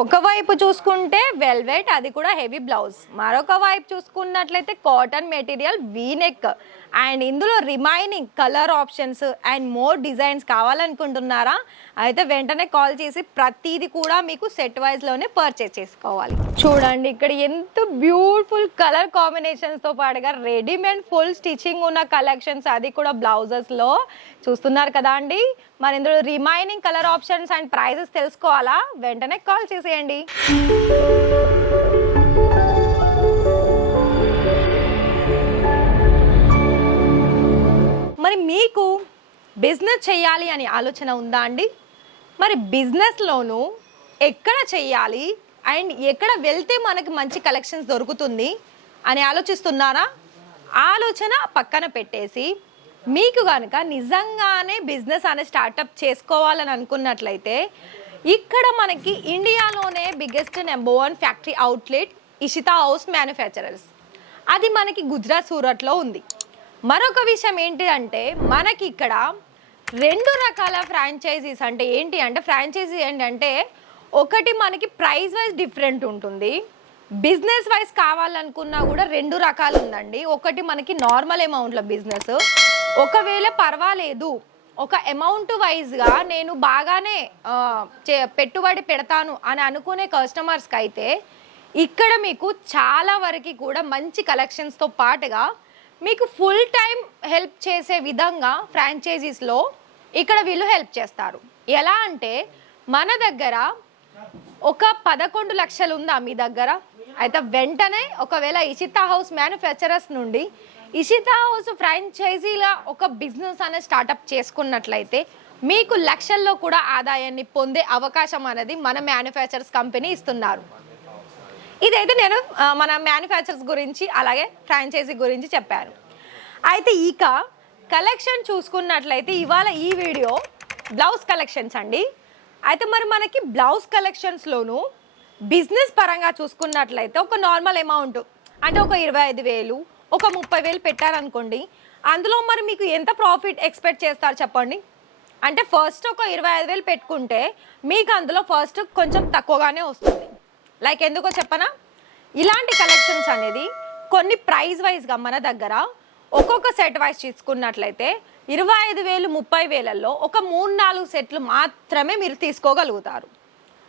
ఒకవైపు చూసుకుంటే వెల్వెట్, అది కూడా హెవీ బ్లౌజ్. మరొక వైపు చూసుకున్నట్లయితే కాటన్ మెటీరియల్ వీనెక్. అండ్ ఇందులో remaining colour options and more designs కావాలనుకుంటున్నారా? అయితే వెంటనే కాల్ చేసి ప్రతిదీ కూడా మీకు సెట్ వైజ్లోనే పర్చేస్ చేసుకోవాలి. చూడండి ఇక్కడ ఎంత బ్యూటిఫుల్ కలర్ కాంబినేషన్స్తో పాటుగా రెడీమేడ్ ఫుల్ స్టిచ్చింగ్ ఉన్న కలెక్షన్స్, అది కూడా బ్లౌజెస్లో చూస్తున్నారు కదా అండి. మరి ఇందులో remaining colour options and prices తెలుసుకోవాలా? వెంటనే కాల్ చేసేయండి. మరి మీకు బిజినెస్ చేయాలి అని ఆలోచన ఉందా అండి? మరి బిజినెస్లోనూ ఎక్కడ చేయాలి అండ్ ఎక్కడ వెళ్తే మనకి మంచి కలెక్షన్స్ దొరుకుతుంది అని ఆలోచిస్తున్నారా? ఆలోచన పక్కన పెట్టేసి మీకు కనుక నిజంగానే బిజినెస్ అనే స్టార్టప్ చేసుకోవాలని అనుకున్నట్లయితే ఇక్కడ మనకి ఇండియాలోనే biggest number 1 factory outlet Ishita house manufacturers, అది మనకి గుజరాత్ సూరత్లో ఉంది. మరొక విషయం ఏంటి అంటే మనకి ఇక్కడ 2 రకాల ఫ్రాంచైజీస్. అంటే ఏంటి అంటే ఫ్రాంచైజీ ఏంటంటే ఒకటి మనకి ప్రైస్ వైజ్ డిఫరెంట్ ఉంటుంది, బిజినెస్ వైజ్ కావాలనుకున్నా కూడా 2 రకాలు ఉందండి. ఒకటి మనకి నార్మల్ అమౌంట్లో బిజినెస్, ఒకవేళ పర్వాలేదు ఒక అమౌంట్ వైజ్గా నేను బాగానే పెట్టుబడి పెడతాను అని అనుకునే కస్టమర్స్కి అయితే ఇక్కడ మీకు చాలా వరకు కూడా మంచి కలెక్షన్స్తో పాటుగా మీకు ఫుల్ టైం హెల్ప్ చేసే విధంగా ఫ్రాంచైజీస్లో ఇక్కడ వీళ్ళు హెల్ప్ చేస్తారు. ఎలా అంటే మన దగ్గర ఒక 11 లక్షలు ఉందా మీ దగ్గర? అయితే వెంటనే ఒకవేళ ఇషితా హౌస్ మ్యానుఫ్యాక్చరర్స్ నుండి ఇషితా హౌస్ ఫ్రాంచైజీగా ఒక బిజినెస్ అనేది స్టార్టప్ చేసుకున్నట్లయితే మీకు లక్షల్లో కూడా ఆదాయాన్ని పొందే అవకాశం అనేది మన మ్యానుఫ్యాక్చరర్స్ కంపెనీ ఇస్తున్నారు. ఇదైతే నేను మన మ్యానుఫ్యాక్చరర్స్ గురించి అలాగే ఫ్రాంచైజీ గురించి చెప్పాను. అయితే ఇక కలెక్షన్ చూసుకున్నట్లయితే ఇవాళ ఈ వీడియో బ్లౌజ్ కలెక్షన్స్ అండి. అయితే మరి మనకి బ్లౌజ్ కలెక్షన్స్లోనూ బిజినెస్ పరంగా చూసుకున్నట్లయితే ఒక నార్మల్ అమౌంట్ అంటే ఒక 25,000 ఒక 30,000 పెట్టారనుకోండి, అందులో మరి మీకు ఎంత ప్రాఫిట్ ఎక్స్పెక్ట్ చేస్తారు చెప్పండి? అంటే ఫస్ట్ ఒక 25,000 పెట్టుకుంటే మీకు అందులో ఫస్ట్ కొంచెం తక్కువగానే వస్తుంది. లైక్ ఎందుకో చెప్పనా? ఇలాంటి కలెక్షన్స్ అనేది కొన్ని ప్రైస్ వైజ్గా మన దగ్గర ఒక్కొక్క సెట్ వైజ్ తీసుకున్నట్లయితే 25,000 30,000ల్లో ఒక 3-4 సెట్లు మాత్రమే మీరు తీసుకోగలుగుతారు.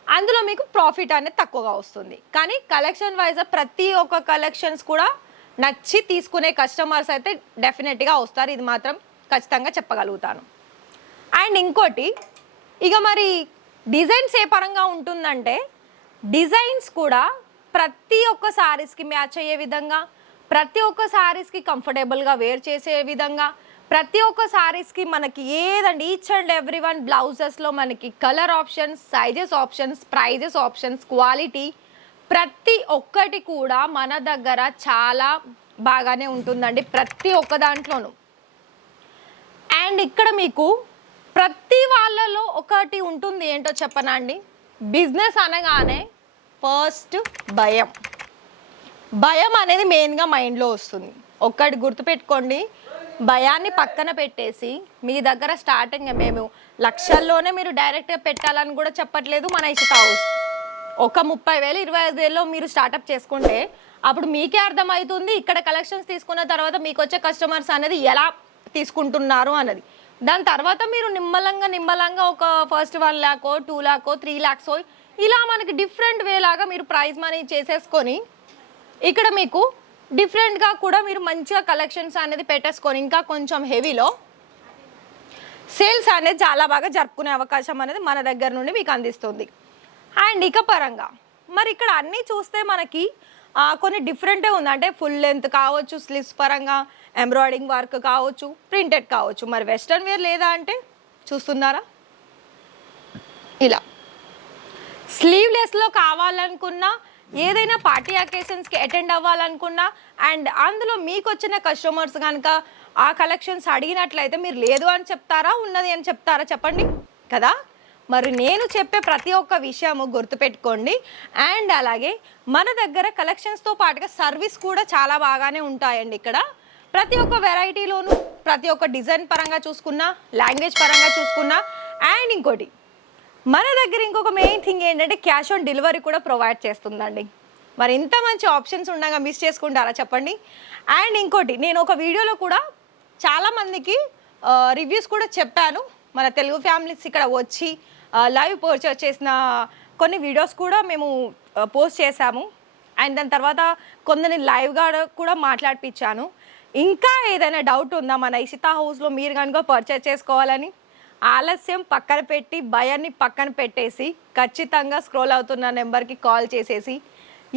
అందులో మీకు ప్రాఫిట్ అనేది తక్కువగా వస్తుంది. కానీ కలెక్షన్ వైజ్ ప్రతి ఒక్క కలెక్షన్స్ కూడా నచ్చి తీసుకునే కస్టమర్స్ అయితే డెఫినెట్గా వస్తారు, ఇది మాత్రం ఖచ్చితంగా చెప్పగలుగుతాను. అండ్ ఇంకోటి ఇక మరి డిజైన్స్ ఏ పరంగా ఉంటుందంటే డిజైన్స్ కూడా ప్రతి ఒక్క శారీస్కి మ్యాచ్ అయ్యే విధంగా, ప్రతి ఒక్క శారీస్కి కంఫర్టబుల్గా వేర్ చేసే విధంగా, ప్రతి ఒక్క శారీస్కి మనకి ఏదండి ఈచ్ అండ్ ఎవ్రీ వన్ బ్లౌజెస్లో మనకి colour options, sizes options, prices options, quality ప్రతి ఒక్కటి కూడా మన దగ్గర చాలా బాగానే ఉంటుందండి, ప్రతి ఒక్క దాంట్లోనూ. అండ్ ఇక్కడ మీకు ప్రతి వాళ్ళలో ఒకటి ఉంటుంది, ఏంటో చెప్పనా అండి? బిజినెస్ అనగానే ఫస్ట్ భయం అనేది మెయిన్గా మైండ్లో వస్తుంది. ఒక్కటి గుర్తుపెట్టుకోండి, భయాన్ని పక్కన పెట్టేసి మీ దగ్గర స్టార్టింగ్ మేము లక్షల్లోనే మీరు డైరెక్ట్గా పెట్టాలని కూడా చెప్పట్లేదు మన ఇషితా హౌస్. ఒక 30,000 25,000లో మీరు స్టార్టప్ చేసుకుంటే అప్పుడు మీకే అర్థమవుతుంది ఇక్కడ కలెక్షన్స్ తీసుకున్న తర్వాత మీకు వచ్చే కస్టమర్స్ అనేది ఎలా తీసుకుంటున్నారు అన్నది. దాని తర్వాత మీరు నిమ్మలంగా ఒక ఫస్ట్ 1 lakh 2 lakh 3 lakhs ఇలా మనకి డిఫరెంట్ వేలాగా మీరు ప్రైజ్ మనీ చేసేసుకొని ఇక్కడ మీకు డిఫరెంట్గా కూడా మీరు మంచిగా కలెక్షన్స్ అనేది పెట్టేసుకొని ఇంకా కొంచెం హెవీలో సేల్స్ అనేది చాలా బాగా జరుపుకునే అవకాశం అనేది మన దగ్గర నుండి మీకు అందిస్తుంది. అండ్ ఇక పరంగా మరి ఇక్కడ అన్నీ చూస్తే మనకి కొన్ని డిఫరెంటే ఉంది. అంటే ఫుల్ లెంత్ కావచ్చు, స్లీవ్స్ పరంగా ఎంబ్రాయిడింగ్ వర్క్ కావచ్చు, ప్రింటెడ్ కావచ్చు. మరి వెస్ట్రన్ వేర్ లేదా అంటే చూస్తున్నారా, ఇలా స్లీవ్లెస్లో కావాలనుకున్నా, ఏదైనా పార్టీ అకేషన్స్కి అటెండ్ అవ్వాలనుకున్నా, అండ్ అందులో మీకు వచ్చిన కస్టమర్స్ కనుక ఆ కలెక్షన్స్ అడిగినట్లయితే మీరు లేదు అని చెప్తారా, ఉన్నది అని చెప్తారా చెప్పండి కదా? మరి నేను చెప్పే ప్రతి ఒక్క విషయము గుర్తుపెట్టుకోండి. అండ్ అలాగే మన దగ్గర కలెక్షన్స్తో పాటుగా సర్వీస్ కూడా చాలా బాగానే ఉంటాయండి. ఇక్కడ ప్రతి ఒక్క వెరైటీలోనూ ప్రతి ఒక్క డిజైన్ పరంగా చూసుకున్నా, లాంగ్వేజ్ పరంగా చూసుకున్నా, అండ్ ఇంకోటి మన దగ్గర ఇంకొక మెయిన్ థింగ్ ఏంటంటే క్యాష్ ఆన్ డెలివరీ కూడా ప్రొవైడ్ చేస్తుందండి. మరి ఇంత మంచి ఆప్షన్స్ ఉండగా మిస్ చేసుకుంటారా చెప్పండి. అండ్ ఇంకోటి, నేను ఒక వీడియోలో కూడా చాలామందికి రివ్యూస్ కూడా చెప్పాను. మన తెలుగు ఫ్యామిలీస్ ఇక్కడ వచ్చి లైవ్ పర్చేస్ చేసిన కొన్ని వీడియోస్ కూడా మేము పోస్ట్ చేశాము. అండ్ దాని తర్వాత కొందరిని లైవ్గా కూడా మాట్లాడిపించాను. ఇంకా ఏదైనా డౌట్ ఉందా మన ఇషితా హౌస్లో మీరు కనుక పర్చేస్ చేసుకోవాలని? ఆలస్యం పక్కన పెట్టి, భయాన్ని పక్కన పెట్టేసి ఖచ్చితంగా స్క్రోల్ అవుతున్న నెంబర్కి కాల్ చేసేసి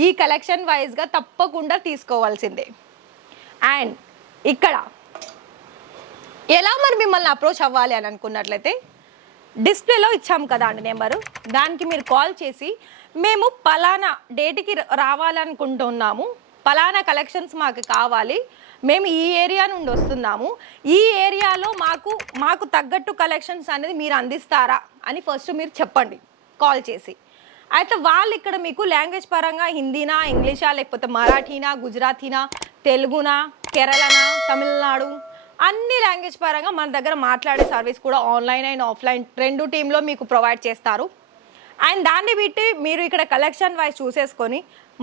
ఈ కలెక్షన్ వైజ్గా తప్పకుండా తీసుకోవాల్సిందే. అండ్ ఇక్కడ ఎలా మరి మిమ్మల్ని అప్రోచ్ అవ్వాలి అని అనుకున్నట్లయితే డిస్ప్లేలో ఇచ్చాము కదా అండి నెంబరు, దానికి మీరు కాల్ చేసి మేము పలానా డేట్కి రావాలనుకుంటున్నాము, పలానా కలెక్షన్స్ మాకు కావాలి, మేము ఈ ఏరియా నుండి వస్తున్నాము, ఈ ఏరియాలో మాకు తగ్గట్టు కలెక్షన్స్ అనేది మీరు అందిస్తారా అని ఫస్ట్ మీరు చెప్పండి కాల్ చేసి. అయితే వాళ్ళు ఇక్కడ మీకు లాంగ్వేజ్ పరంగా హిందీనా, ఇంగ్లీషా, లేకపోతే మరాఠీనా, గుజరాతీనా, తెలుగునా, కేరళనా, తమిళనాడు, అన్ని లాంగ్వేజ్ పరంగా మన దగ్గర మాట్లాడే సర్వీస్ కూడా ఆన్లైన్ అండ్ ఆఫ్లైన్ రెండు టీంలో మీకు ప్రొవైడ్ చేస్తారు. అండ్ దాన్ని బట్టి మీరు ఇక్కడ కలెక్షన్ వైజ్ చూసేసుకొని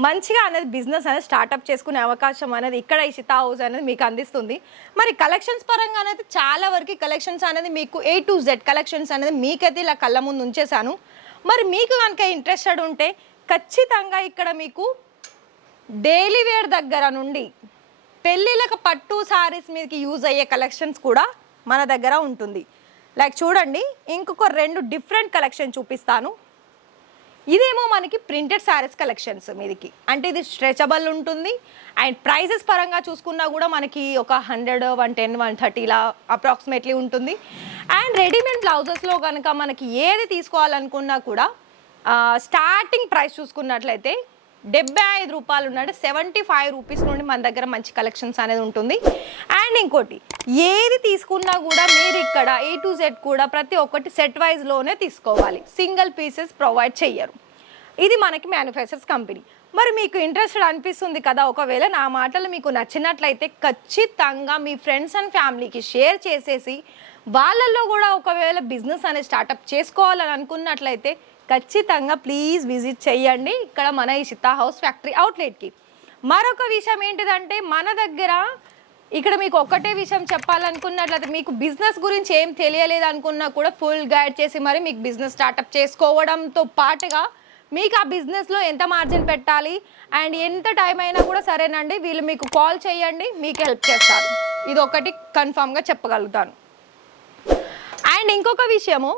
మంచిగా అనేది బిజినెస్ అనేది స్టార్ట్అప్ చేసుకునే అవకాశం అనేది ఇక్కడ ఇషితా హౌస్ అనేది మీకు అందిస్తుంది. మరి కలెక్షన్స్ పరంగా అనేది చాలా వరకు కలెక్షన్స్ అనేది మీకు A to Z కలెక్షన్స్ అనేది మీకైతే ఇలా కళ్ళ ముందు ఉంచేసాను. మరి మీకు కనుక ఇంట్రెస్టెడ్ ఉంటే ఖచ్చితంగా ఇక్కడ మీకు డైలీ వేర్ దగ్గర నుండి పెళ్ళిళ్ళకి పట్టు సారీస్ మీదకి యూజ్ అయ్యే కలెక్షన్స్ కూడా మన దగ్గర ఉంటుంది. లైక్ చూడండి, ఇంకొక 2 డిఫరెంట్ కలెక్షన్ చూపిస్తాను. ఇదేమో మనకి ప్రింటెడ్ శారీస్ కలెక్షన్స్ మీదకి, అంటే ఇది స్ట్రెచబుల్ ఉంటుంది. అండ్ ప్రైజెస్ పరంగా చూసుకున్నా కూడా మనకి ఒక 100, 110, 130 ఇలా అప్రాక్సిమేట్లీ ఉంటుంది. అండ్ రెడీమేడ్ బ్లౌజెస్లో కనుక మనకి ఏది తీసుకోవాలనుకున్నా కూడా స్టార్టింగ్ ప్రైస్ చూసుకున్నట్లయితే 75 రూపాయలు ఉన్నట్టు 75 రూపీస్ నుండి మన దగ్గర మంచి కలెక్షన్స్ అనేది ఉంటుంది. అండ్ ఇంకోటి, ఏది తీసుకున్నా కూడా మీరు ఇక్కడ A to Z కూడా ప్రతి ఒక్కటి సెట్ వైజ్లోనే తీసుకోవాలి, సింగిల్ పీసెస్ ప్రొవైడ్ చెయ్యరు. ఇది మనకి మ్యానుఫ్యాక్చర్స్ కంపెనీ. మరి మీకు ఇంట్రెస్టెడ్ అనిపిస్తుంది కదా, ఒకవేళ నా మాటలు మీకు నచ్చినట్లయితే ఖచ్చితంగా మీ ఫ్రెండ్స్ అండ్ ఫ్యామిలీకి షేర్ చేసేసి వాళ్ళల్లో కూడా ఒకవేళ బిజినెస్ అనేది స్టార్ట్అప్ చేసుకోవాలని అనుకున్నట్లయితే ఖచ్చితంగా ప్లీజ్ విజిట్ చేయండి ఇక్కడ మన ఇషితా హౌస్ ఫ్యాక్టరీ అవుట్లెట్కి. మరొక విషయం ఏంటిదంటే మన దగ్గర ఇక్కడ మీకు ఒకటే విషయం చెప్పాలనుకున్నట్లయితే మీకు బిజినెస్ గురించి ఏం తెలియలేదు అనుకున్నా కూడా ఫుల్ గైడ్ చేసి మరి మీకు బిజినెస్ స్టార్ట్అప్ చేసుకోవడంతో పాటుగా మీకు ఆ బిజినెస్లో ఎంత మార్జిన్ పెట్టాలి అండ్ ఎంత టైం అయినా కూడా సరేనండి, వీళ్ళు మీకు కాల్ చేయండి, మీకు హెల్ప్ చేస్తారు. ఇది ఒకటి కన్ఫామ్గా చెప్పగలుగుతాను. అండ్ ఇంకొక విషయము,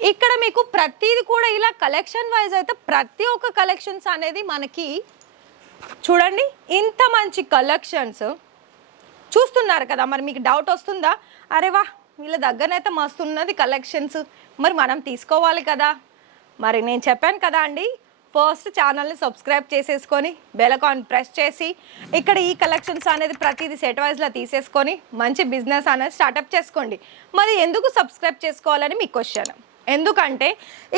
ఇక్కడ మీకు ప్రతిది కూడా ఇలా కలెక్షన్ వైజ్ అయితే ప్రతి ఒక్క కలెక్షన్స్ అనేది మనకి చూడండి ఇంత మంచి కలెక్షన్స్ చూస్తున్నారు కదా. మరి మీకు డౌట్ వస్తుందా, అరే వా వీళ్ళ దగ్గరనైతే మస్తు ఉన్నది కలెక్షన్స్, మరి మనం తీసుకోవాలి కదా. మరి నేను చెప్పాను కదా అండి, ఫస్ట్ ఛానల్ని సబ్స్క్రైబ్ చేసేసుకొని బెల్ ఐకాన్ ప్రెస్ చేసి ఇక్కడ ఈ కలెక్షన్స్ అనేది ప్రతిదీ సెట్ వైజ్లో తీసేసుకొని మంచి బిజినెస్ అనేది స్టార్ట్అప్ చేసుకోండి. మరి ఎందుకు సబ్స్క్రైబ్ చేసుకోవాలని మీకు క్వశ్చన్. ఎందుకంటే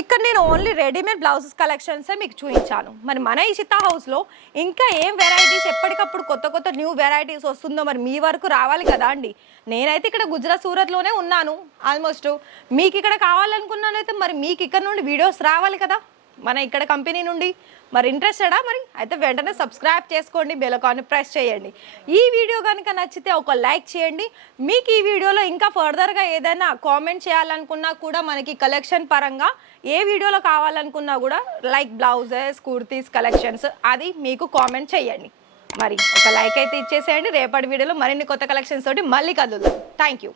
ఇక్కడ నేను ఓన్లీ రెడీమేడ్ బ్లౌజెస్ కలెక్షన్సే మీకు చూపించాను. మరి మన ఇషితా హౌస్లో ఇంకా ఏం వెరైటీస్ ఎప్పటికప్పుడు కొత్త న్యూ వెరైటీస్ వస్తుందో మరి మీ వరకు రావాలి కదా అండి. నేనైతే ఇక్కడ గుజరాత్ సూరత్లోనే ఉన్నాను ఆల్మోస్ట్. మీకు ఇక్కడ కావాలనుకున్నానైతే మరి మీకు ఇక్కడ నుండి వీడియోస్ రావాలి కదా మన ఇక్కడ కంపెనీ నుండి. మరి ఇంట్రెస్టెడా? మరి అయితే వెంటనే సబ్స్క్రైబ్ చేసుకోండి, బెల్ ఐకాన్ ప్రెస్ చేయండి. ఈ వీడియో కనుక నచ్చితే ఒక లైక్ చేయండి. మీకు ఈ వీడియోలో ఇంకా ఫర్దర్గా ఏదైనా కామెంట్ చేయాలనుకున్నా కూడా మనకి కలెక్షన్ పరంగా ఏ వీడియోలో కావాలనుకున్నా కూడా లైక్ బ్లౌజెస్, కుర్తీస్ కలెక్షన్స్ అది మీకు కామెంట్ చేయండి. మరి ఒక లైక్ అయితే ఇచ్చేసేయండి. రేపటి వీడియోలో మరిన్ని కొత్త కలెక్షన్స్ తోటి మళ్ళీ కలుద్దాం. Thank you.